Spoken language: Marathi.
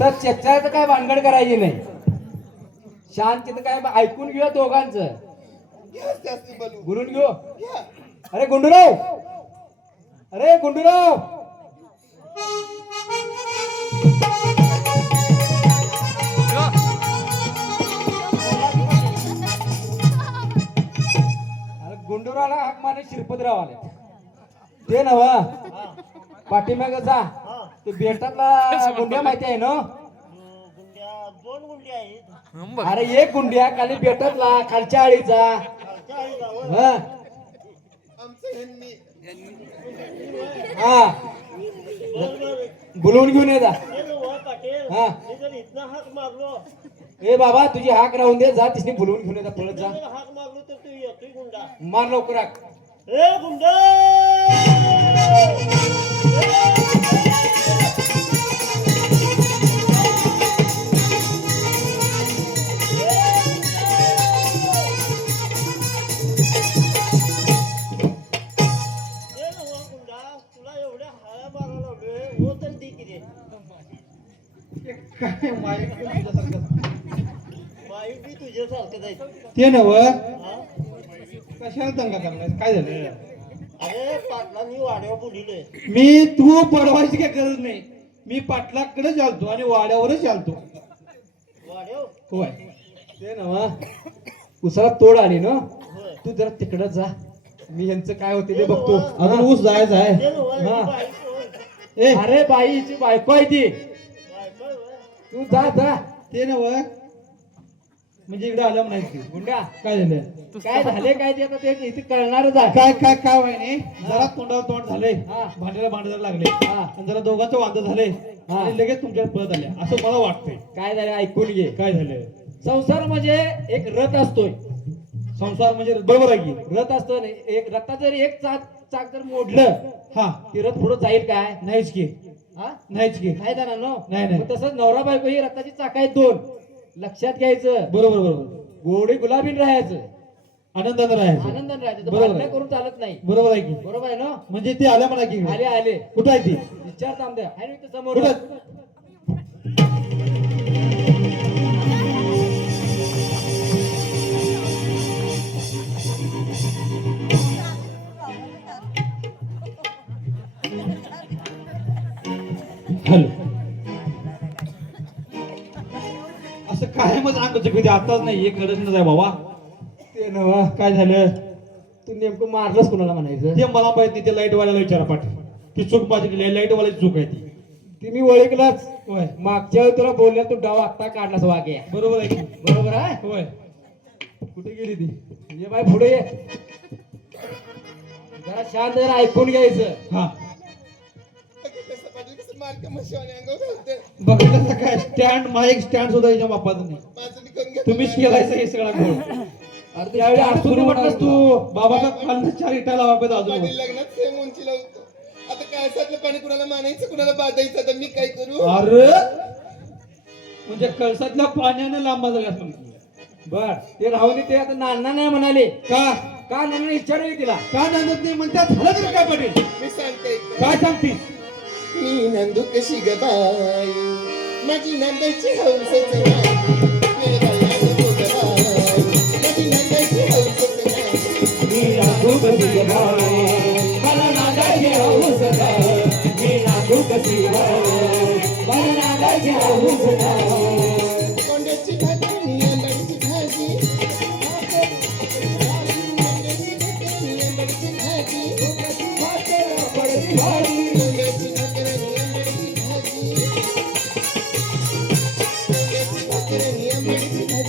तर चर्चाचं काय भानगड करायची नाही. शांतीत काय ऐकून घेऊ दोघांचं. बोलून घेऊ. अरे गुंडूराव! अरे गुंडूराव! अरे गुंडूरावला हाक मारे शिरपतराव आले. ते नव पाठीमाग जा. ते बेटातला गुंड्या माहिती आहे ना? गुंड्या दोन गुंड्या आहेत. अरे एक गुंड्या खाली बेटातला खालच्या आळीचा. खालच्या. हा. हा. बोलवून घेऊन ये जा. हे पाटील. हा. मी जर इथनं हाक मारलो. ए बाबा तुझी हाक राहून दे. जा तिने बोलवून घेऊन येतात पळत जा. जर हाक मारलो तर तू येतोय गुंडा. मार लवकर हाक. ए गुंडा! तुला एवढ्या लावलोय हो तर किती काय बी तुझ्यासारखं. जायचं ते नव? कशाला दंगा करणार? काय झालं? अरे पाटलांनी वाड्यावर बोलिले मी तू पडवायची काय गरज नाही. मी पाटलाकडे चालतो आणि वाड्यावरच चालतो. वाड्यावर? होय. ते ना उसाला तोड आली ना तू जरा तिकडं जा. मी यांचं काय होते ते बघतो. अजून ऊस जायचा आहे. बाई. ए. अरे बाईची बायको आहे ती. तू जा जा. ते नव म्हणजे इकडे आल्या म्हणायची गुंड्या. काय झालं? काय झाले काय ते आता ते इथे कळणारच आहे. काय काय काय व्हायने जरा तोंडावर तोंड झाले. हा. भांड्याला भांडे लागले. हा. आणि जरा दोघांचं वांद झाले. हा. आणि लगेच तुमच्यात पळत आले. असं मला वाटतंय. काय झालं ऐकून घे. काय झालं? संसार म्हणजे एक रथ असतोय. संसार म्हणजे बरोबर आहे की? रथ असतो ना, एक रथा जर एक चाक चाक जर मोडलं हा. की रथ पुढे जाईल काय? नाहीच की. हा? नाहीच की. नाही जाणार ना? नाही, नाही. मग तसंच नवरा बायको ही रथाची चाक आहेत दोन. लक्षात घ्यायचं. बरोबर बरोबर. गोडी गुलाबीन राहायचं. आनंदानं राहायचं. आनंदाने राहायचं. बरोबर भांडणं आहे. करून चालत नाही. बरोबर आहे की. बरोबर आहे ना? म्हणजे ते आल्या म्हणा की. आले आले. कुठं आहे ती? विचार थांबद्या आहे ना इथं समोर? कुठं? असं कायमच अंगाचं कधी आताच नाही एक गरज आहे बाबा. ते नवा काय झालं? तू नेमकं मारलंस कोणाला म्हणायचं? ते मला माहीत नाही ते लाइट वाल्याला विचारा पाठ. ती चूक माझी लाइट वाल्याची चूक आहे ती. ती मी ओळखलाच. होय. मागच्या वेळी तुला बोलल्या तू डाव आत्ता काढलास वाग्या. बरोबर आहे बरोबर आहे? होय. कुठे गेली ती? ये बाय पुढे ये. जरा शांत जरा ऐकून घ्यायचं. हा. बघितलं काय स्टँड माईक स्टँड सुद्धा याच्या बापाचं नाही. तुम्हीच केलायचं हे सगळा गोळ त्यावेळी म्हटलंस तू बाबाचा चार इटा अजून. लग्नात सेम उंची लावतो आता काय सातलं पाणी कुणाला मानायचं कुणाला बाधायचं आता मी काय करू? अरे! म्हणजे कळसातल्या पाण्याने लांबा म्हणते बर ते राहून ते आता नाना नाही म्हणाले. का? का नाना विचारले तिला? का नांदत नाही म्हणतात? झालं तरी काय पाटील? मी सांगते. काय सांगतीस? नंदू कशी ग बाई माझी नंदाची हौसच नाही